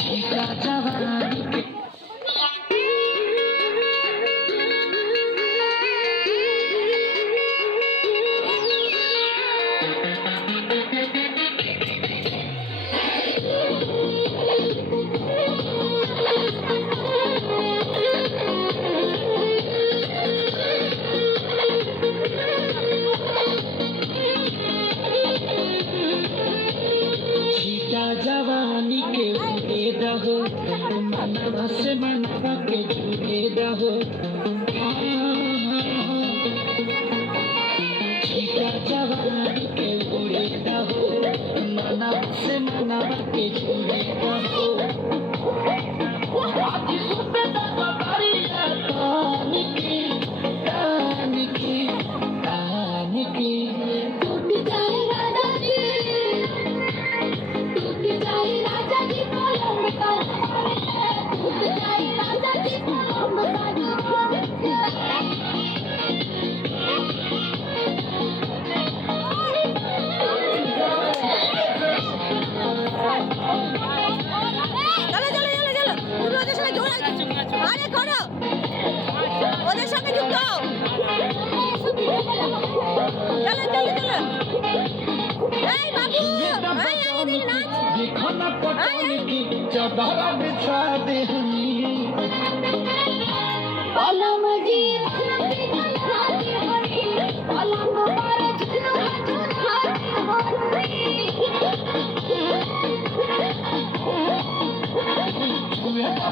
छीटा जवानी के जवानी के उड़े रहो मनवा से मनवा के जुड़े रहो छीटा जवानी के उड़े रहो मनवा से मनवा के जुड़े रहो आज सुबह दरबारी कान की टूट जाए राजा जी टूट जाए राजा जी पलंग का टूट जाए राजा जी पलंग ওদের সঙ্গে যুক্ত চলো চলো চলো এই বাবু এই নাচ দিখানা পটানে কি চাদরা বিছা দে পলম জি রাতে হরি পলম पर झुलवा झुलवा हरी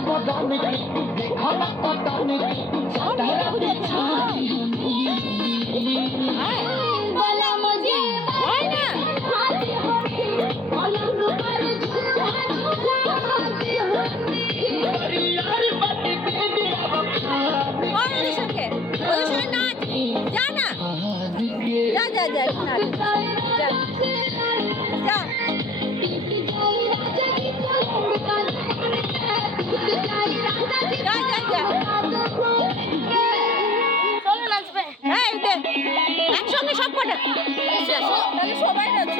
बदन की दिखाना पटाने की चादरा बिछा बोला मुझे ना हाथी हरी पलंग पर झुलवा झुलवा हरी यार बट दे दिया और ओদের সঙ্গে নাচ যা না যা যা যা নাচ যা যা একসঙ্গে সব কটা সবাই নাচ